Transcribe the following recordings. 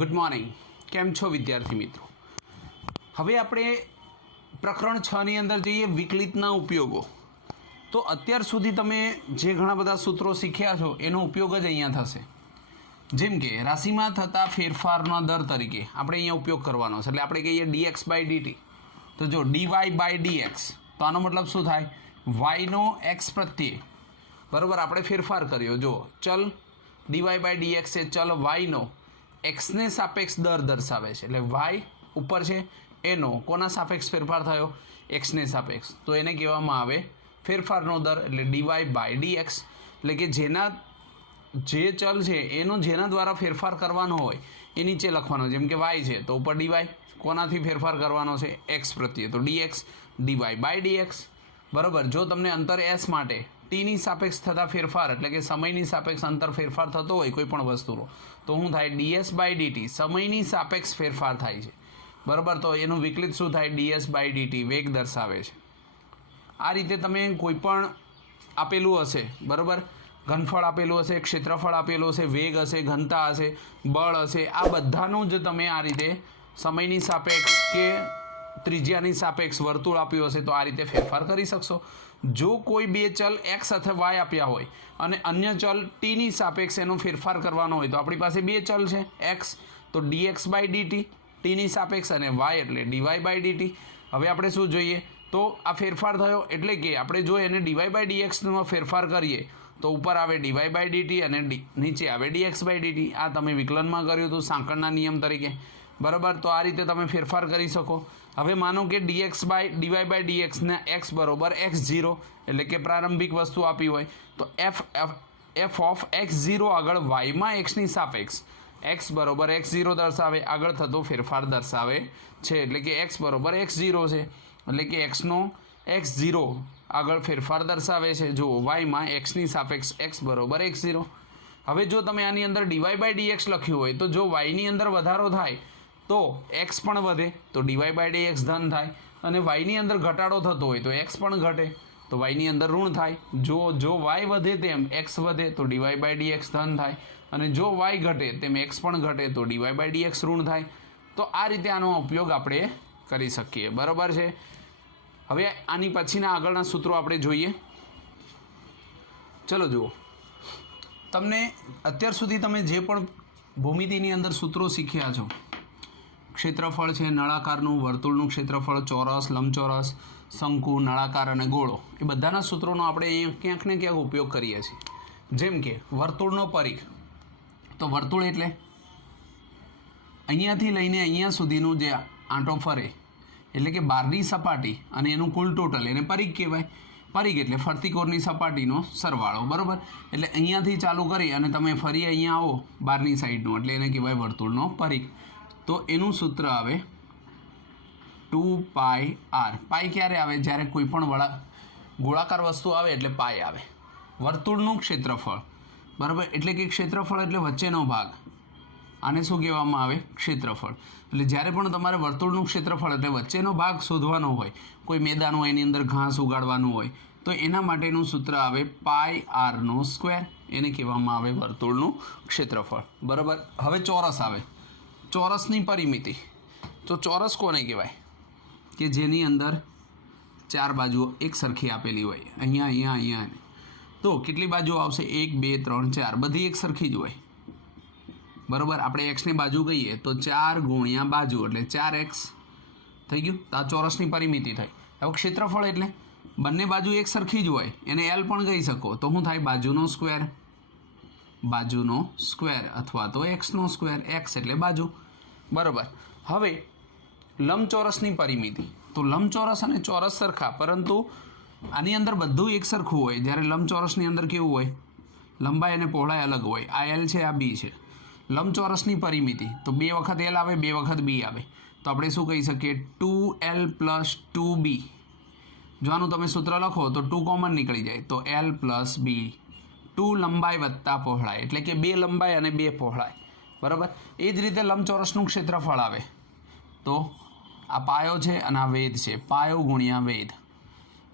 Good morning. केम छो विद्यार्थी मित्रों। हवे आपणे प्रकरण 6 ની અંદર જઈએ વિકલિતના ઉપયોગો। તો અત્યાર સુધી તમે જે ઘણા બધા સૂત્રો શીખ્યા છો એનો ઉપયોગ જ અહીંયા થશે। જેમ કે રાશિમાં થતા ફેરફારના દર તરીકે આપણે અહીંયા ઉપયોગ કરવાનો છે। એટલે આપણે કહીએ dx/dt, તો જો dy/dx, તો આનો મતલબ શું થાય? y નો x પ્રત્યે બરાબર આપણે ફેરફાર કર્યો। જો ચલ dy/dx એ ચલ y નો x ને સાપેક્ષ દર દર્શાવે છે। એટલે y ઉપર છે એનો કોના સાપેક્ષ ફેરફાર થયો? x ને સાપેક્ષ, તો એને કહેવામાં આવે ફેરફારનો દર, એટલે dy/dx। એટલે કે જે ચલ છે એનો જેના દ્વારા ફેરફાર કરવાનો હોય એ નીચે લખવાનો। જેમ કે y છે તો ઉપર dy, કોનાથી ફેરફાર કરવાનો છે? x પ્રત્યે, તો dx dy/dx બરાબર। જો તમને અંતર s માટે ટીની સાપેક્ષ થતા ફેરફાર એટલે કે સમયની સાપેક્ષ અંતર ફેરફાર થતો હોય કોઈ પણ વસ્તુનો, તો શું થાય? ds/dt સમયની સાપેક્ષ ફેરફાર થાય છે બરાબર। તો એનું વિકલિત શું થાય? ds/dt વેગ દર્શાવે છે। આ રીતે તમે કોઈ પણ આપેલું હશે બરાબર, ઘનફળ આપેલું હશે, ક્ષેત્રફળ આપેલું હશે, વેગ હશે, ઘનતા હશે, બળ હશે, આ બધાનું જ તમે આ રીતે સમયની સાપેક્ષ કે ત્રિજ્યાની સાપેક્ષ વર્તુળ આપ્યું હશે તો આ રીતે ફેરફાર કરી શકશો। જો કોઈ બે ચલ x અથવા y આપ્યા હોય અને અન્ય ચલ ટીની સાપેક્ષ એનો ફેરફાર કરવાનો હોય, તો આપણી પાસે બે ચલ છે x, તો dx/dt ટીની સાપેક્ષ, અને y એટલે dy/dt। હવે આપણે શું જોઈએ? તો આ ફેરફાર થયો એટલે કે આપણે જો એને dy/dx નો ફેરફાર કરીએ તો ઉપર આવે dy/dt અને નીચે આવે dx/dt। આ તમે વિકલનમાં કર્યું હતું સાંકળના નિયમ તરીકે બરાબર। તો આ રીતે તમે ફેરફાર કરી શકો। હવે માનો કે dy/dx ને x બરોબર x0 એટલે કે પ્રારંભિક વસ્તુ આપી હોય, તો f ઓફ x0 આગળ y માં x ની સાપેક્ષ x બરોબર x0 દર્શાવે, આગળ થતો ફેરફાર દર્શાવે છે। એટલે કે x બરોબર x0 છે એટલે કે x નો x0 આગળ ફેરફાર દર્શાવે છે। જો y માં x ની સાપેક્ષ x બરોબર x0। હવે જો તમે આની અંદર dy/dx લખ્યું હોય તો જો y ની અંદર વધારો થાય તો x પણ વધે, તો dy/dx ધન થાય, અને y ની અંદર ઘટાડો થતો હોય તો x પણ ઘટે, તો y ની અંદર ઋણ થાય। જો y વધે તેમ x વધે તો dy/dx ધન થાય, અને જો y ઘટે તેમ x પણ ઘટે તો dy/dx ઋણ થાય। તો આ રીતે આનો ઉપયોગ આપણે કરી શકીએ બરાબર છે। હવે આની પછીના આગળના સૂત્રો આપણે જોઈએ। ચલો જુઓ, તમને અત્યાર સુધી તમે જે પણ ભૂમિતિની અંદર સૂત્રો શીખ્યા છો, ક્ષેત્રફળ છે નળાકારનું, વર્તુળનું ક્ષેત્રફળ, ચોરસ, લંબચોરસ, શંકુ, નળાકાર અને ગોળો, એ બધાના સૂત્રોનો આપણે અહીંયા ક્યાંક ને ક્યાંક ઉપયોગ કરીએ છીએ। જેમ કે વર્તુળનો પરિઘ, તો વર્તુળ એટલે અહીંયાથી લઈને અહીંયા સુધીનું જે આંટો ફરે એટલે કે બહારની સપાટી અને એનું કુલ ટોટલ એને પરિઘ કહેવાય। પરિઘ એટલે ફરતી કોરની સપાટીનો સરવાળો બરાબર। એટલે અહીંયાથી ચાલુ કરી અને તમે ફરી અહીંયા આવો બહારની સાઈડનું, એટલે એને કહેવાય વર્તુળનો પરિઘ। તો એનું સૂત્ર આવે 2πr। પાઈ ક્યારે આવે? જ્યારે કોઈ પણ ગોળાકાર વસ્તુ આવે એટલે પાઈ આવે। વર્તુળનું ક્ષેત્રફળ બરાબર, એટલે કે ક્ષેત્રફળ એટલે વચ્ચેનો ભાગ, આને શું કહેવામાં આવે? ક્ષેત્રફળ। એટલે જ્યારે પણ તમારે વર્તુળનું ક્ષેત્રફળ એટલે વચ્ચેનો ભાગ શોધવાનો હોય, કોઈ મેદાન હોય એની અંદર ઘાસ ઉગાડવાનું હોય, તો એના માટેનું સૂત્ર આવે πr², એને કહેવામાં આવે વર્તુળનું ક્ષેત્રફળ બરાબર। હવે ચોરસ આવે, ચોરસની પરિમિતિ, તો ચોરસ કોને કહેવાય? કે જેની અંદર ચાર બાજુઓ એક સરખી આપેલી હોય, અહીંયા, તો કેટલી બાજુ આવશે? 1 2 3 4, બધી એક સરખી જ હોય બરાબર। આપણે x ની બાજુ કહીએ તો 4 ગુણ્યા બાજુ એટલે 4x થઈ ગયું। તો આ ચોરસની પરિમિતિ થઈ। હવે ક્ષેત્રફળ એટલે બંને બાજુ એક સરખી જ હોય, એને L પણ કહી શકો, તો શું થાય? બાજુનો સ્ક્વેર અથવા તો x નો સ્ક્વેર, x એટલે બાજુ બરાબર। હવે લંબચોરસની પરિમિતિ, તો લંબચોરસ અને ચોરસ સરખા, પરંતુ આની અંદર બધું એક સરખું હોય, જ્યારે લંબચોરસની અંદર કેવું હોય? લંબાઈ અને પહોળાઈ અલગ હોય। આ L છે, આ B છે। લંબચોરસની પરિમિતિ, તો 2 વખત L આવે, 2 વખત B આવે, તો આપણે શું કહી શકીએ? 2L + 2B। જો આનું તમે સૂત્ર લખો તો 2 કોમન નીકળી જાય, તો L + B। 2 લંબાઈ વત્તા પહોળાઈ એટલે કે 2 લંબાઈ અને 2 પહોળાઈ બરાબર। એ જ રીતે લંબચોરસનું ક્ષેત્રફળ આવે, તો આ પાયો છે અને આ વેધ છે, પાયો ગુણ્યા વેધ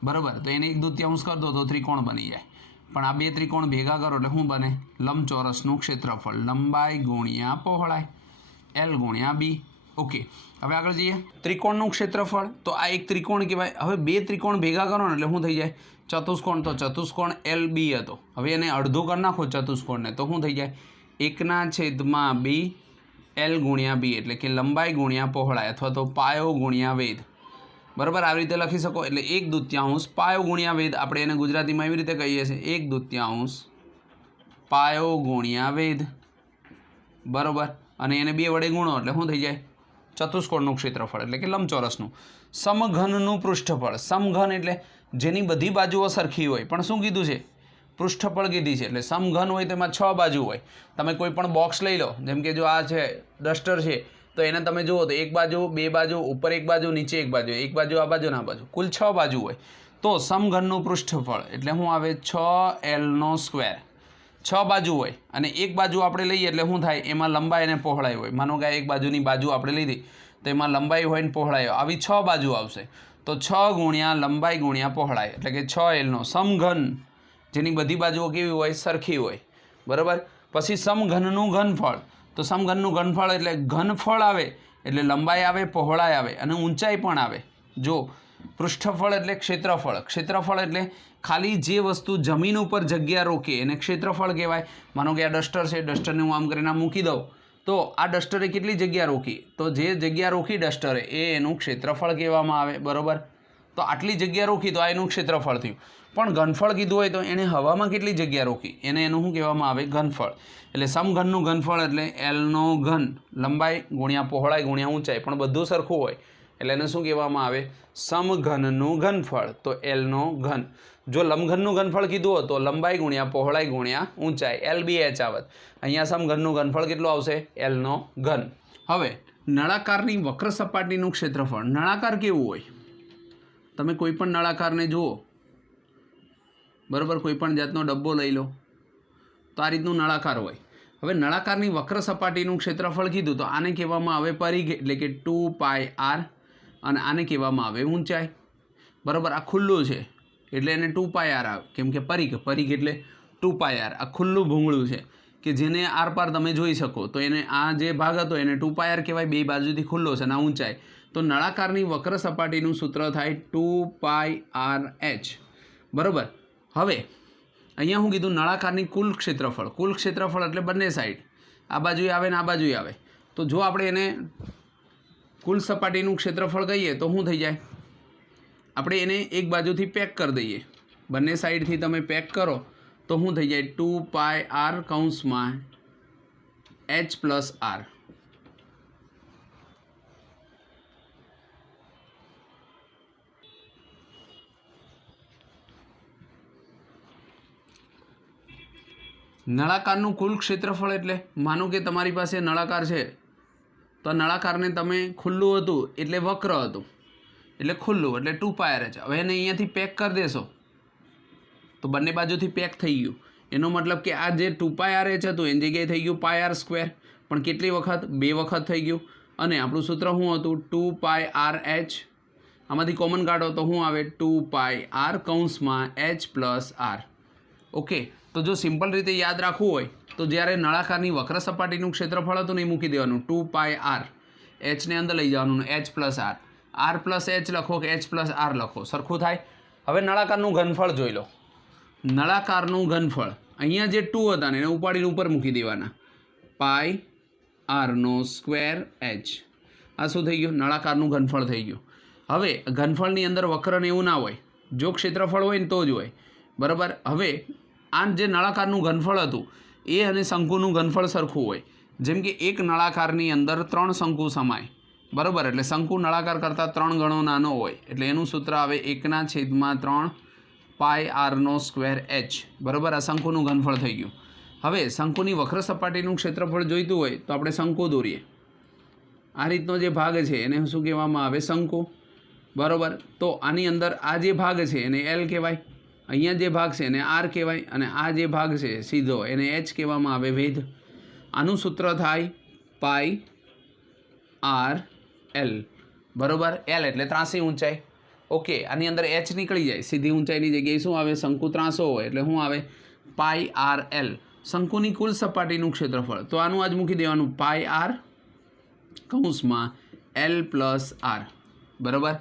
બરાબર। તો એને 1/2 કરી દો તો ત્રિકોણ બની જાય, પણ આ બે ત્રિકોણ ભેગા કરો એટલે શું બને? લંબચોરસનું ક્ષેત્રફળ, લંબાઈ ગુણ્યા પહોળાઈ। એલ ગુણ્યા બી. ઓકે, હવે આગળ જઈએ. ત્રિકોણનું ક્ષેત્રફળ, તો આ એક ત્રિકોણ કહેવાય. હવે બે ત્રિકોણ ભેગા કરો ને એટલે શું થઈ જાય? ચતુષ્કોણ. તો ચતુષ્કોણ એલ બી હતો. હવે એને અડધું કરી નાખો ચતુષ્કોણને તો શું થઈ જાય? 1/2 એલ ગુણ્યા બી, એટલે કે લંબાઈ ગુણ્યા પહોળાઈ અથવા તો પાયો ગુણ્યા વેધ. બરાબર, આવી રીતે લખી શકો. એટલે 1/2 પાયો ગુણ્યા વેધ, આપણે એને ગુજરાતીમાં એવી રીતે કહીએ છીએ 1/2 પાયો ગુણ્યા વેધ. બરાબર, અને એને 2 વડે ગુણો એટલે શું થઈ જાય? ચતુષ્કોણનું ક્ષેત્રફળ એટલે કે લંબચોરસનું. સમઘનનું પૃષ્ઠફળ. સમઘન એટલે જેની બધી બાજુઓ સરખી હોય, પણ શું કીધું છે? પૃષ્ઠફળ કીધી છે. એટલે સમઘન હોય તેમાં 6 બાજુ હોય. તમે કોઈ પણ બોક્સ લઈ લો, જેમ કે જો આ છે ડસ્ટર છે, તો એને તમે જુઓ તો એક બાજુ, બે બાજુ, ઉપર એક બાજુ, નીચે એક બાજુ, એક બાજુ આ બાજુ ને આ બાજુ, કુલ 6 બાજુ હોય. તો સમઘનનું પૃષ્ઠફળ એટલે શું આવે? 6L². 6 બાજુ હોય અને એક બાજુ આપણે લઈએ એટલે શું થાય? એમાં લંબાઈ અને પહોળાઈ હોય. માનો કે એક બાજુની બાજુ આપણે લીધી તો એમાં લંબાઈ હોય ને પહોળાઈ હોય. આવી 6 બાજુ આવશે. તો 6 ગુણ્યા લંબાઈ ગુણ્યા પહોળાઈ એટલે કે 6Lનો સમઘન, જેની બધી બાજુઓ કેવી હોય? સરખી હોય. બરાબર. પછી સમઘનનું ઘનફળ. તો સમઘનનું ઘનફળ એટલે ઘનફળ આવે એટલે લંબાઈ આવે, પહોળાઈ આવે અને ઊંચાઈ પણ આવે. જો પૃષ્ઠફળ એટલે ક્ષેત્રફળ. ક્ષેત્રફળ એટલે ખાલી જે વસ્તુ જમીન ઉપર જગ્યા રોકે એને ક્ષેત્રફળ કહેવાય. માનો કે આ ડસ્ટર છે, ડસ્ટરને હું આમ કરીને મૂકી દઉં તો આ ડસ્ટરે કેટલી જગ્યા રોકી? તો જે જગ્યા રોકી ડસ્ટરે એ એનું ક્ષેત્રફળ કહેવામાં આવે. બરાબર. તો આટલી જગ્યા રોકી તો આ એનું ક્ષેત્રફળ થયું. પણ ઘનફળ કીધું હોય તો એણે હવામાં કેટલી જગ્યા રોકી એને એનું શું કહેવામાં આવે? ઘનફળ. એટલે સમઘનનું ઘનફળ એટલે એલનો ઘન, લંબાઈ ગુણ્યા પહોળાઈ ગુણ્યા ઊંચાઈ, પણ બધું સરખું હોય એટલે એને શું કહેવામાં આવે? સમઘનનું ઘનફળ. તો એલનો ઘન. જો લંબઘનનું ઘનફળ કીધું હોય તો લંબાઈ ગુણ્યા પહોળાઈ ગુણ્યા ઊંચાઈ, LBH આવત. અહીંયા સમઘનનું ઘનફળ કેટલું આવશે? એલનો ઘન. હવે નળાકારની વક્ર સપાટીનું ક્ષેત્રફળ. નળાકાર કેવું હોય? તમે કોઈ પણ નળાકારને જુઓ, બરાબર, કોઈ પણ જાતનો ડબ્બો લઈ લો તો આ રીતનું નળાકાર હોય. હવે નળાકારની વક્ર સપાટીનું ક્ષેત્રફળ કીધું તો આને કહેવામાં આવે પરિઘ, એટલે કે 2πr, અને આને કહેવામાં આવે ઊંચાઈ. બરાબર. આ ખુલ્લું છે એટલે એને 2πr આવે, કેમ કે પરિઘ એટલે 2πr. આ ખુલ્લું ભૂંગળું છે કે જેને આર પાર તમે જોઈ શકો, તો એને આ જે ભાગ હતો એને 2πr કહેવાય. બે બાજુથી ખુલ્લો છે અને આ ઊંચાઈ. તો નળાકારની વક્ર સપાટીનું સૂત્ર થાય 2πrh. બરાબર. હવે અહીંયા હું કીધું નળાકારની કુલ ક્ષેત્રફળ. કુલ ક્ષેત્રફળ એટલે બંને સાઈડ, આ બાજુએ આવે ને આ બાજુએ આવે. તો જો આપણે એને કુલ સપાટીનું ક્ષેત્રફળ કહીએ તો શું થઈ જાય? આપણે એને એક બાજુથી પેક કરી દઈએ, બંને સાઈડથી તમે પેક કરો તો શું થઈ જાય? 2πr(h+r). નળાકારનું કુલ ક્ષેત્રફળ એટલે માનો કે તમારી પાસે નળાકાર છે તો નળાકારને તમે ખુલ્લું હતું એટલે વક્ર હતું એટલે ખુલ્લું એટલે 2πrh. હવે એને અહીંયાથી પેક કરી દેશો તો બંને બાજુથી પેક થઈ ગયું. એનો મતલબ કે આ જે 2πrh હતું એની જગ્યાએ થઈ ગયું πr². પણ કેટલી વખત? 2 વખત થઈ ગયું. અને આપણું સૂત્ર શું હતું? 2πrh. આમાંથી કોમન કાઢો તો શું આવે? 2πr(h+r). ઓકે. તો જો સિમ્પલ રીતે યાદ રાખવું હોય તો જ્યારે નળાકારની વક્ર સપાટીનું ક્ષેત્રફળ હતું ને એ મૂકી દેવાનું 2πr, h ને અંદર લઈ જવાનું, h+r. r+h લખો કે h+r લખો, સરખું થાય. હવે નળાકારનું ઘનફળ જોઈ લો. નળાકારનું ઘનફળ અહીંયા જે 2 હતા ને એને ઉપાડીને ઉપર મૂકી દેવાના, πr²h. આ શું થઈ ગયું? નળાકારનું ઘનફળ થઈ ગયું. હવે ઘનફળની અંદર વક્ર ને એવું ના હોય, જો ક્ષેત્રફળ હોય ને તો જ હોય. બરાબર. હવે આ જે નળાકારનું ઘનફળ હતું એ અને શંકુનું ઘનફળ સરખું હોય. જેમ કે એક નળાકારની અંદર 3 શંકુ સમાય. બરાબર. એટલે શંકુ નળાકાર કરતાં 3 ગણો નાનો હોય એટલે એનું સૂત્ર આવે 1/3 πr²h. બરાબર. આ શંકુનું ઘનફળ થઈ ગયું. હવે શંકુની વક્ર સપાટીનું ક્ષેત્રફળ જોઈતું હોય તો આપણે શંકુ દોરીએ. આ રીતનો જે ભાગ છે એને શું કહેવામાં આવે? શંકુ. બરાબર. તો આની અંદર આ જે ભાગ છે એને L કહેવાય, અહીંયા જે ભાગ છે એને R કહેવાય, અને આ જે ભાગ છે સીધો એને H કહેવામાં આવે, વેધ. આનું સૂત્ર થાય πr(l). બરાબર. L એટલે ત્રાસી ઊંચાઈ. ઓકે. આની અંદર H નીકળી જાય, સીધી ઊંચાઈની જગ્યાએ શું આવે? શંકુ ત્રાસો હોય એટલે શું આવે? πrl. શંકુની કુલ સપાટીનું ક્ષેત્રફળ. તો આનું આજ મૂકી દેવાનું πr કૌંસમાં એલ પ્લસ આર, બરાબર.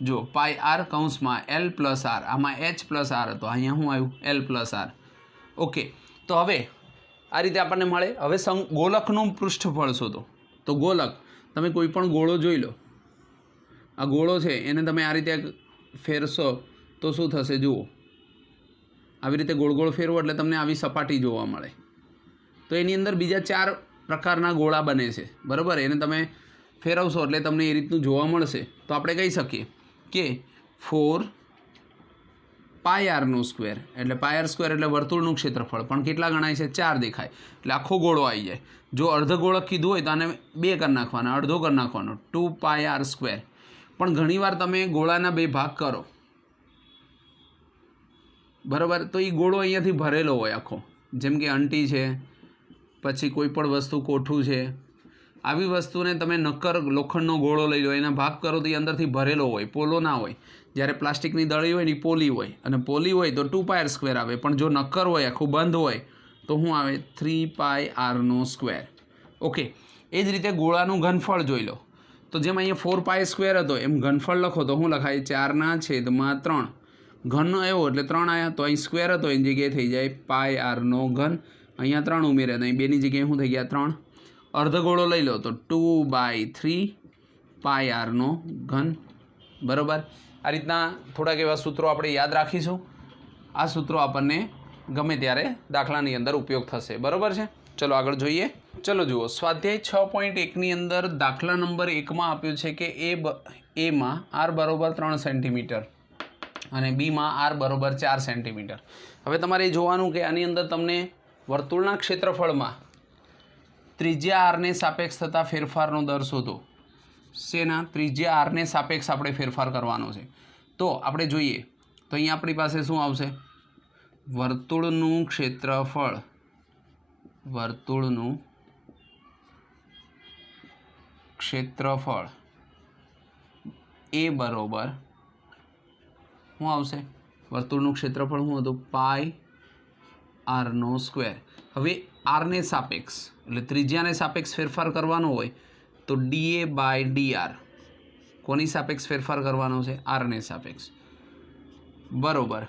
જો પાઈ આર કૌંસમાં એલ પ્લસ આર, આમાં એચ પ્લસ આર હતો, અહીંયા શું આવ્યું? L plus R. ઓકે, તો હવે આ રીતે આપણને મળે. હવે ગોલકનું પૃષ્ઠફળ શોધો. તો ગોલક, તમે કોઈ પણ ગોળો જોઈ લો. આ ગોળો છે એને તમે આ રીતે ફેરશો તો શું થશે? જુઓ, આવી રીતે ગોળ ગોળ ફેરવો એટલે તમને આવી સપાટી જોવા મળે. તો એની અંદર બીજા 4 પ્રકારના ગોળા બને છે, બરાબર. એને તમે ફેરવશો એટલે તમને એ રીતનું જોવા મળશે. તો આપણે કહી શકીએ કે 4 પાય આરનો સ્ક્વેર, એટલે પાય આર સ્ક્વેર એટલે વર્તુળનું ક્ષેત્રફળ, પણ કેટલા ગણાય છે? 4 દેખાય એટલે આખો ગોળો આવી જાય. જો અર્ધગોળક કીધું હોય તો આને 2 કરી નાખવાના, અડધો કરી નાખવાનો, 2 પાય આર સ્ક્વેર. પણ ઘણીવાર તમે ગોળાના 2 ભાગ કરો, બરાબર, તો એ ગોળો અહીંયાથી ભરેલો હોય આખો, જેમ કે અંટી છે, પછી કોઈ પણ વસ્તુ કોઠું છે, આવી વસ્તુને તમે નક્કર લોખંડનો ગોળો લઈ લો, એના ભાગ કરો તો એ અંદરથી ભરેલો હોય, પોલો ના હોય. જ્યારે પ્લાસ્ટિકની દળી હોય ને એ પોલી હોય, અને પોલી હોય તો 2 પાય આર સ્ક્વેર આવે, પણ જો નક્કર હોય, આખું બંધ હોય તો શું આવે? 3 પાય આરનો સ્ક્વેર. ઓકે, એ જ રીતે ગોળાનું ઘનફળ જોઈ લો. તો જેમ અહીંયા 4 પાય સ્ક્વેર હતો એમ ઘનફળ લખો તો શું લખાય? 4/3. ઘન આવ્યો એટલે 3 આવ્યા, તો અહીં સ્ક્વેર હતો એની જગ્યાએ થઈ જાય પાય આરનો ઘન. અહીંયા 3 ઉમેર્યા તો અહીં 2ની જગ્યાએ શું થઈ ગયા? 3. અર્ધગોળો લઈ લો તો 2/3 પાય આરનો ઘન, બરાબર. આ રીતના થોડાક એવા સૂત્રો આપણે યાદ રાખીશું. આ સૂત્રો આપણને ગમે ત્યારે દાખલાની અંદર ઉપયોગ થશે, બરાબર છે. ચલો આગળ જોઈએ. ચલો જુઓ, સ્વાધ્યાય 6.1ની અંદર દાખલા નંબર 1માં આપ્યું છે કે એમાં આર બરોબર 3 સેન્ટીમીટર અને બીમાં આર બરોબર 4 સેન્ટીમીટર. હવે તમારે જોવાનું કે આની અંદર તમને વર્તુળના ક્ષેત્રફળમાં ત્રિજ્યા આરને સાપેક્ષ થતા ફેરફારનો દર શોધો. શેના? ત્રિજ્યા આરને સાપેક્ષ આપણે ફેરફાર કરવાનો છે. તો આપણે જોઈએ તો અહીંયા આપણી પાસે શું આવશે? વર્તુળનું ક્ષેત્રફળ, વર્તુળનું ક્ષેત્રફળ એ બરોબર શું આવશે? વર્તુળનું ક્ષેત્રફળ શું હતું? પાય આરનો સ્ક્વેર. હવે આરને સાપેક્ષ એટલે ત્રિજ્યાને સાપેક્ષ ફેરફાર કરવાનો હોય તો dA/dr. કોની સાપેક્ષ ફેરફાર કરવાનો છે? આરને સાપેક્ષ, બરોબર.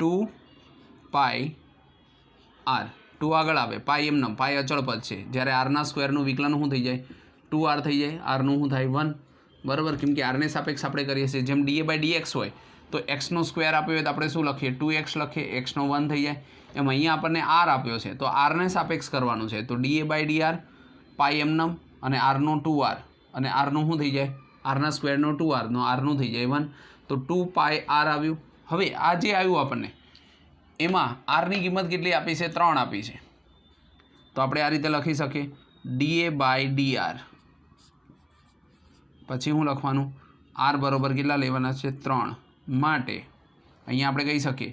2 પાય આર, 2 આગળ આવે, પાય એમનેમ, પાય અચળ પદ છે. જ્યારે આરના સ્ક્વેરનું વિકલન શું થઈ જાય? 2r થઈ જાય. આરનું શું થાય? 1, બરાબર. કેમ કે આરને સાપેક્ષ આપણે કરીએ છીએ. જેમ dA/dx હોય તો એક્સનો સ્ક્વેર આપ્યો હોય તો આપણે શું લખીએ? 2x લખીએ, એક્સનો 1 થઈ જાય. એમ અહીંયા આપણને આર આપ્યો છે તો આરને સાપેક્ષ કરવાનું છે, તો dA/dr, પાય એમનેમ, અને આરનો 2r, અને આરનું શું થઈ જાય? આરના સ્ક્વેરનો 2r, આરનું થઈ જાય 1, તો 2 પાય આર આવ્યું. હવે આ જે આવ્યું આપણને એમાં આરની કિંમત કેટલી આપી છે? 3 આપી છે. તો આપણે આ રીતે લખી શકીએ dA/dr. પછી શું લખવાનું? આર બરોબર કેટલા લેવાના છે? 3. માટે અહીંયા આપણે કહી શકીએ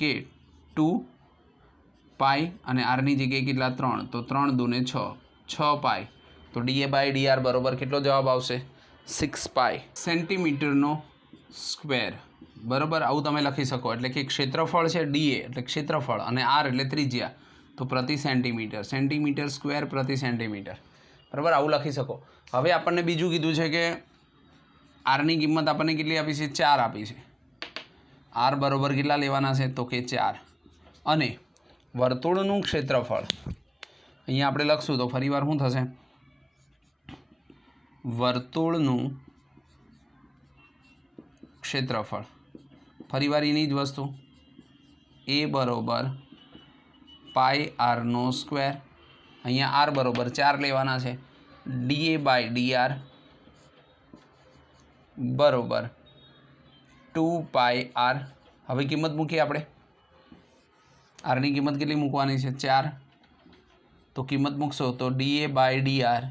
કે 2 પાય અને આરની જગ્યાએ કેટલા? 3, તો 3 દૂને 6, 6 પાય. તો dA/dr બરોબર કેટલો જવાબ આવશે? 6 પાય સેન્ટીમીટરનો સ્ક્વેર, બરાબર. આવું તમે લખી શકો. એટલે કે ક્ષેત્રફળ છે dA એટલે ક્ષેત્રફળ અને આર એટલે ત્રિજ્યા, તો પ્રતિ સેન્ટીમીટર, સેન્ટીમીટર સ્ક્વેર પ્રતિ સેન્ટીમીટર, બરાબર. આવું લખી શકો. હવે આપણને બીજું કીધું છે કે આરની કિંમત આપણને કેટલી આપી છે? 4 આપી છે. આર બરોબર કેટલા લેવાના છે? તો કે 4. અને વર્તુળનું ક્ષેત્રફળ અહીંયા આપણે લખશું તો ફરીવાર શું થશે? વર્તુળનું ક્ષેત્રફળ, ફરીવાર એની જ વસ્તુ, એ બરોબર પાય આરનો સ્ક્વેર. અહીંયા આર બરોબર 4 લેવાના છે. dA/dr બરોબર 2 પાય આર. હવે કિંમત મૂકીએ આપણે. આરની કિંમત કેટલી મૂકવાની છે? 4. તો કિંમત મૂકશો તો dA/dr,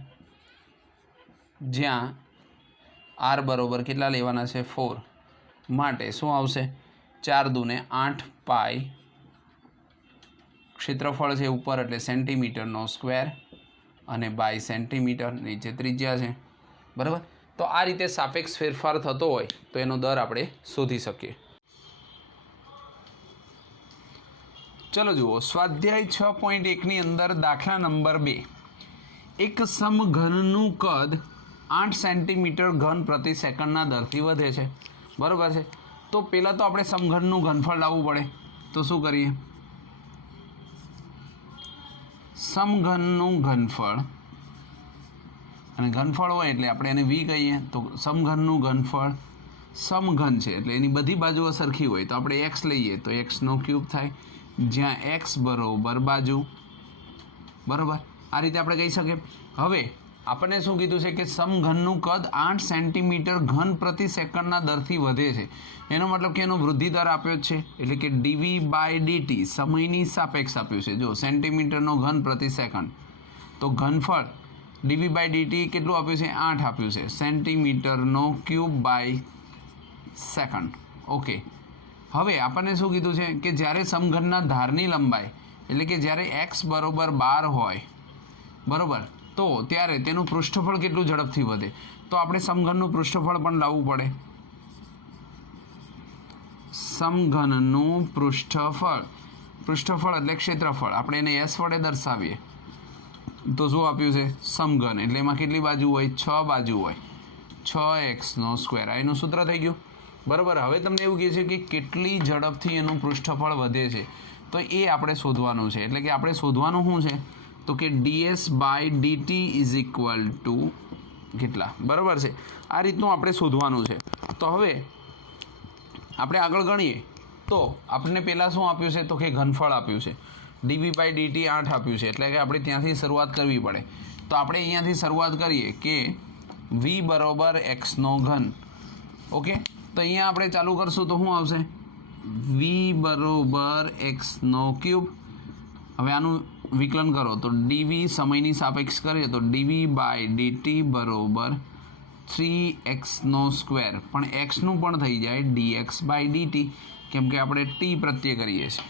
જ્યાં આર બરોબર કેટલા લેવાના છે? 4. માટે શું આવશે? 4 દૂને 8 પાય. ક્ષેત્રફળ છે ઉપર એટલે સેન્ટીમીટરનો સ્ક્વેર અને બાય સેન્ટીમીટર, નીચે ત્રિજ્યા છે, બરાબર. તો આ રીતે સાપેક્ષ ફેરફાર થતો હોય તો એનો દર આપણે શોધી શકીએ. ચલો જુઓ, સ્વાધ્યાય 6.1ની અંદર દાખલા નંબર 2. એક સમઘનનું કદ 8 સેન્ટીમીટર ઘન પ્રતિ સેકન્ડના દરથી વધે છે, બરાબર છે. તો પહેલાં તો આપણે સમઘનનું ઘનફળ લાવવું પડે. તો શું કરીએ? સમઘનનું ઘનફળ, અને ઘનફળ હોય એટલે આપણે એને વી કહીએ. તો સમઘનનું ઘનફળ સમઘન છે એટલે એની બધી બાજુઓ સરખી હોય તો આપણે એક્સ લઈએ તો એક્સનો ક્યુબ થાય, જ્યાં એક્સ બરોબર બાજુ, બરાબર. આ રીતે આપણે કહી શકીએ. હવે આપણને શું કીધું છે કે સમઘનનું કદ 8 સેન્ટીમીટર ઘન પ્રતિ સેકન્ડના દરથી વધે છે. એનો મતલબ કે એનો વૃદ્ધિ દર આપ્યો જ છે, એટલે કે dv/dt સમયની સાપેક્ષ આપ્યું છે. જો સેન્ટીમીટરનો ઘન પ્રતિ સેકન્ડ, તો ઘનફળ dv/dt કેટલું આપ્યું છે? 8 આપ્યું છે, સેન્ટીમીટરનો ક્યુબ બાય સેકન્ડ. ઓકે. હવે આપણને શું કીધું છે કે જ્યારે સમઘનના ધારની લંબાઈ, એટલે કે જ્યારે x બરોબર 12 હોય, બરાબર, તો ત્યારે તેનું પૃષ્ઠફળ કેટલું ઝડપથી વધે? તો આપણે સમઘનનું પૃષ્ઠફળ પણ લાવવું પડે. સમઘનનું પૃષ્ઠફળ એટલે ક્ષેત્રફળ, આપણે એને s વડે દર્શાવીએ તો શું આપ્યું છે? સમઘન એટલે એમાં કેટલી બાજુ હોય? 6 બાજુ હોય, 6x². આ એનું સૂત્ર થઈ ગયું, બરાબર. હવે તમને એવું કહે છે કે કેટલી ઝડપથી એનું પૃષ્ઠફળ વધે છે, તો એ આપણે શોધવાનું છે. એટલે કે આપણે શોધવાનું શું છે? તો કે ds/dt = કેટલા, બરાબર છે. આ રીતનું આપણે શોધવાનું છે. તો હવે આપણે આગળ ગણીએ તો આપણને પહેલાં શું આપ્યું છે? તો કે ઘનફળ આપ્યું છે, dv/dt 8 આપ્યું છે, એટલે કે આપણે ત્યાંથી શરૂઆત કરવી પડે. તો આપણે અહીંયાથી શરૂઆત કરીએ કે v બરોબર x નો ઘન. ઓકે. તો અહીંયા આપણે ચાલુ કરશું તો શું આવશે? v બરોબર x નો ક્યુબ. હવે આનું વિકલન કરો તો dv સમયની સાપેક્ષ કરીએ તો dv/dt બરોબર 3x², પણ xનું પણ થઈ જાય dx/dt, કેમ કે આપણે t પ્રત્યે કરીએ છીએ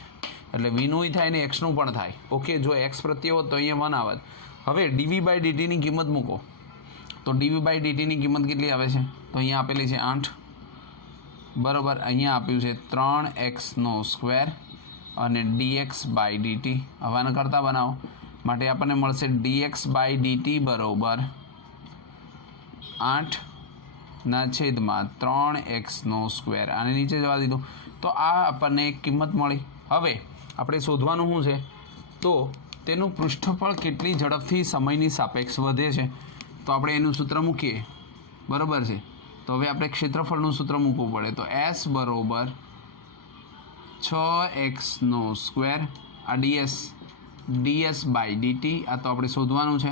એટલે vનું થાય ને xનું પણ થાય. ઓકે. જો x પ્રત્યે હોત તો અહીંયા 1 આવત. હવે dv/dt ની કિંમત મૂકો તો dv/dt ની કિંમત કેટલી આવે છે? તો અહીંયા આપેલી છે 8, બરાબર. અહીંયા આપ્યું છે 3x² અને dx/dt. હવે આને કરતા બનાવો માટે આપણને મળશે dx/dt બરોબર 8/3x². આને નીચે જવા દીધું તો આ આપણને એક કિંમત મળી. હવે આપણે શોધવાનું શું છે? તો તેનું પૃષ્ઠફળ કેટલી ઝડપથી સમયની સાપેક્ષ વધે છે. તો આપણે એનું સૂત્ર મૂકીએ, બરાબર છે. તો હવે આપણે ક્ષેત્રફળનું સૂત્ર મૂકવું પડે. તો s બરોબર 6x², આ ds/dt, આ તો આપણે શોધવાનું છે,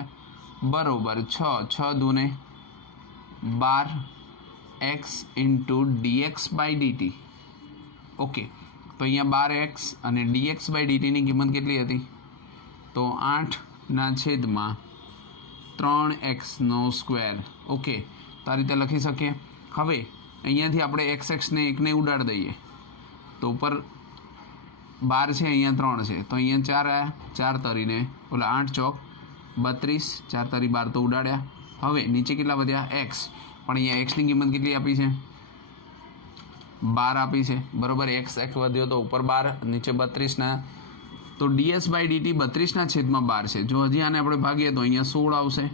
બરોબર 6 દૂને 12x × dx/dt. ઓકે. તો અહીંયા 12x અને dx/dt ની કિંમત કેટલી હતી? તો 8/3x². ઓકે. તો આ રીતે લખી શકીએ. હવે અહીંયાથી આપણે x ને 1ને ઉડાડી દઈએ તો ઉપર 12 છે, અહીંયા 3 છે, તો અહીંયા 4 આવ્યા, 4 તરીને ઓલા 8 ચોક 32, 4 તરી 12 તો ઉડાડ્યા. હવે નીચે કેટલા વધ્યા? x. પણ અહીંયા xની કિંમત કેટલી આપી છે? 12 આપી છે, બરાબર. x વધ્યો તો ઉપર 12, નીચે 32ના. તો ds/dt 32/12 છે. જો હજી આને આપણે ભાગીએ તો અહીંયા 16 આવશે,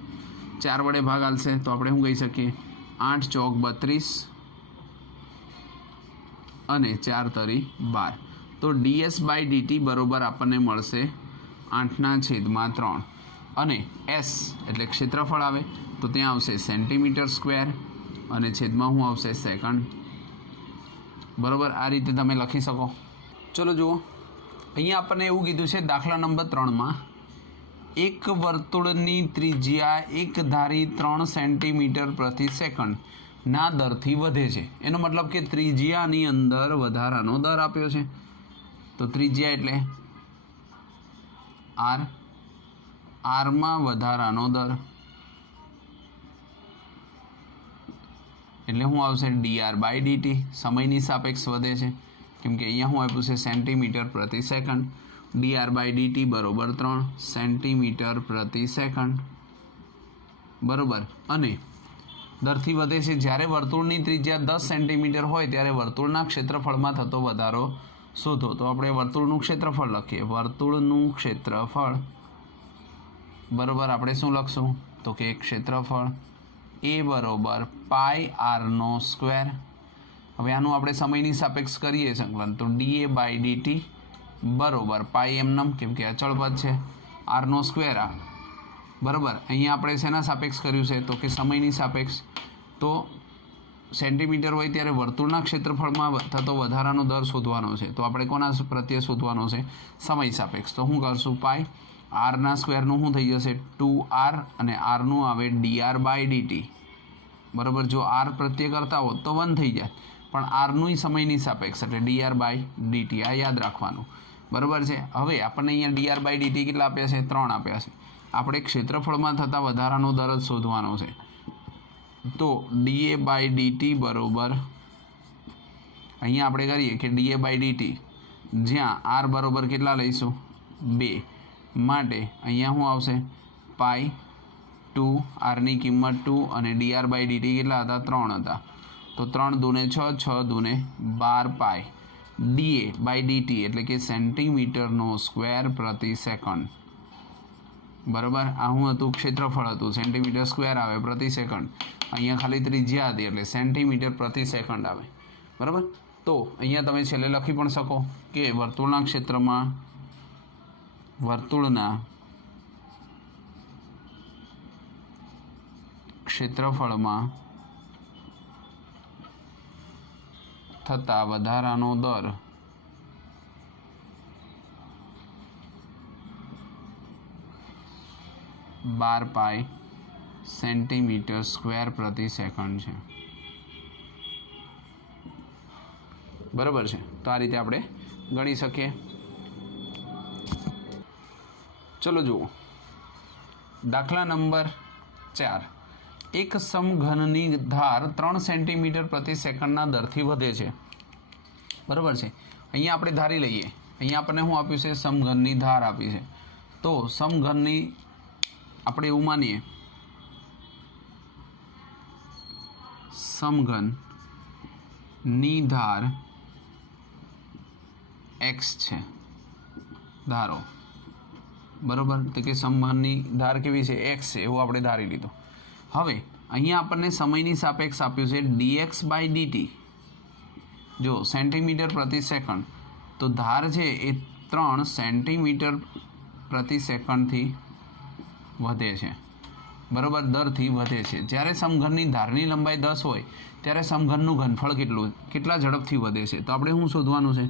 4 વડે ભાગ આવશે તો આપણે શું કહી શકીએ? 8 ચોક 32 અને 4 તરી 12. તો ds/dt બરોબર આપણને મળશે 8/3. અને s એટલે ક્ષેત્રફળ આવે તો ત્યાં આવશે સેન્ટીમીટર² અને છેદમાં શું આવશે? સેકન્ડ, બરાબર. આ રીતે તમે લખી શકો. ચલો જુઓ, અહીંયા આપણને એવું કીધું છે દાખલા નંબર 3માં એક વર્તુળની ત્રિજ્યા એક ધારી 3 સેન્ટીમીટર પ્રતિ સેકન્ડ ના દરથી વધે છે. એનો મતલબ કે ત્રિજ્યાની અંદર વધારાનો દર આપ્યો છે. તો ત્રિજ્યા એટલે આરમાં વધારાનો દર એટલે શું આવશે? dr/dt. સમયની સાપેક્ષ વધે છે કેમ કે અહીંયા શું આપ્યું છે? સેન્ટીમીટર પ્રતિ સેકન્ડ. dr/dt બરોબર 3 સેન્ટીમીટર પ્રતિ સેકન્ડ, બરોબર. અને દરથી વધે છે જ્યારે વર્તુળની ત્રિજ્યા 10 સેન્ટીમીટર હોય ત્યારે વર્તુળના ક્ષેત્રફળમાં થતો વધારો શોધો. તો આપણે વર્તુળનું ક્ષેત્રફળ લખીએ. વર્તુળનું ક્ષેત્રફળ બરોબર આપણે શું લખશું? તો કે ક્ષેત્રફળ એ બરોબર પાઈ આરનો સ્ક્વેર. હવે આનું આપણે સમયની સાપેક્ષ કરીએ સંકલન, તો ડીએ બાય ડીટી બરોબર પાઈ એમનમ, કેમ કે અચળ પદ છે, આરનો સ્ક્વેર આ બરાબર. અહીંયા આપણે શેના સાપેક્ષ કર્યું છે, તો કે સમયની સાપેક્ષ. તો સેન્ટીમીટર હોય ત્યારે વર્તુળના ક્ષેત્રફળમાં થતો વધારાનો દર શોધવાનો છે. તો આપણે કોના પ્રત્યે શોધવાનો છે, સમય સાપેક્ષ. તો શું કરશું, પાઈ આરના સ્ક્વેરનું શું થઈ જશે 2r અને આરનું આવે dr બાય dt બરાબર. જો આર પ્રત્યે કરતા હોત તો 1 થઈ જાય, પણ આરનું સમયની સાપેક્ષ એટલે dr બાય dt, આ યાદ રાખવાનું બરાબર છે. હવે આપણને અહીંયા dr બાય dt કેટલા આપ્યા છે, 3 આપ્યા છે. આપણે ક્ષેત્રફળમાં થતા વધારાનો દર જ શોધવાનો છે. તો da બાય dt બરોબર અહીંયા આપણે કરીએ કે da બાય dt જ્યાં r બરોબર કેટલા લઈશું 2 માટે અહીંયા શું આવશે પાઈ 2, આરની કિંમત 2 અને dr બાય dt કેટલા હતા 3 હતા. તો 3 દૂને 6, 6 દૂને 12 પાઈ da બાય dt એટલે કે સેન્ટીમીટરનો સ્ક્વેર પ્રતિ સેકન્ડ બરાબર. આ શું હતું, ક્ષેત્રફળ હતું, સેન્ટીમીટર સ્ક્વેર આવે પ્રતિ સેકન્ડ. અહીંયા ખાલી ત્રિજ્યા હતી એટલે સેન્ટીમીટર પ્રતિ સેકન્ડ આવે બરાબર. તો અહીંયા તમે છેલ્લે લખી પણ શકો કે વર્તુળના ક્ષેત્રમાં વર્તુળના ક્ષેત્રફળમાં થતા વધારાનો દર બાર પાઈ સેન્ટીમીટર સ્ક્વેર પ્રતિ સેકન્ડ છે બરાબર છે. તો આ રીતે આપણે ગણી શકીએ. ચલો જુઓ દાખલા નંબર 4. એક સમઘનની ધાર 3 સેન્ટીમીટર પ્રતિ સેકન્ડના દરથી વધે છે બરાબર છે. અહીંયા આપણે ધારી લઈએ, અહીંયા આપણને શું આપ્યું છે, સમઘનની ધાર આપી છે. તો સમઘનની આપણે એવું માનીએ સમઘનની ધાર x છે ધારો બરાબર. તો કે સમઘનની ધાર કેવી છે, x છે એવું આપણે ધારી લીધું. હવે અહીંયા આપણને સમયની સાપેક્ષ આપ્યું છે dx બાય dt. જો સેન્ટીમીટર પ્રતિ સેકન્ડ, તો ધાર છે એ 3 સેન્ટીમીટર પ્રતિ સેકન્ડથી વધે છે બરાબર, દરથી વધે છે. જ્યારે સમઘનની ધારની લંબાઈ 10 હોય ત્યારે સમઘનનું ઘનફળ કેટલા ઝડપથી વધે છે. તો આપણે શું શોધવાનું છે,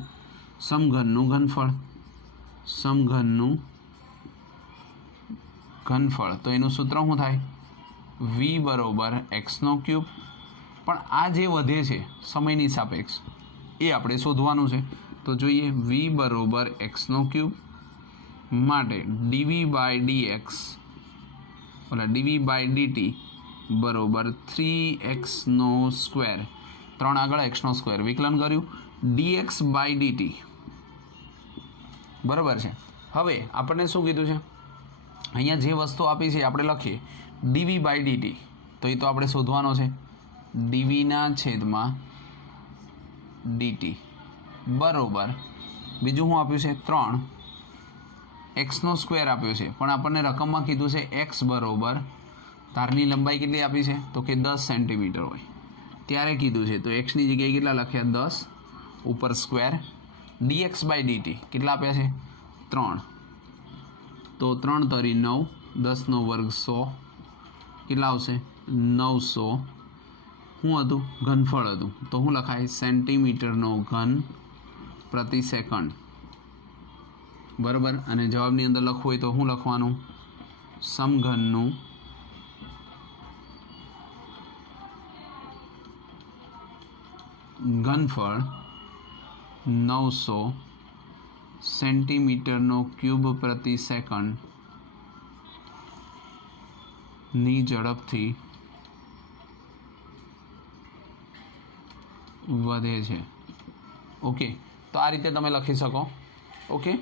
સમઘનનું ઘનફળ. સમઘનનું ઘનફળ તો એનું સૂત્ર શું થાય, v બરોબર x3. પણ આ જે વધે છે સમયની સાપેક્ષ એ આપણે શોધવાનું છે. તો જોઈએ v બરોબર x3 માટે dv by dx dv by dt બરોબર 3x², 3 આગળ x² વિકલન કર્યું dx બાય dt બરાબર છે. હવે આપણને શું કીધું છે, અહીંયા જે વસ્તુ આપી છે આપણે લખીએ dv બાય dt. તો એ તો આપણે શોધવાનો છે dvના છેદમાં dt બરોબર. બીજું શું આપ્યું છે, 3x² આપ્યો છે, પણ આપણને રકમમાં કીધું છે x બરોબર ધારની લંબાઈ કેટલી આપી છે, તો કે 10 સેન્ટીમીટર હોય ત્યારે કીધું છે. તો xની જગ્યાએ કેટલા લખ્યા 10 ઉપર સ્ક્વેર, dx બાય dt કેટલા આપ્યા છે 3. તો 3 તરી 9, 10નો વર્ગ 100 કેટલા આવશે 900. શું હતું, ઘનફળ હતું. તો શું લખાય, સેન્ટીમીટરનો ઘન પ્રતિ સેકન્ડ બરાબર. અને જવાબની અંદર લખવું હોય તો શું લખવાનું, સમઘનનું ઘનફળ 900 સેન્ટીમીટરનો ક્યુબ પ્રતિ સેકન્ડ ની ઝડપથી વધે છે. ઓકે, તો આ રીતે તમે લખી શકો. ઓકે.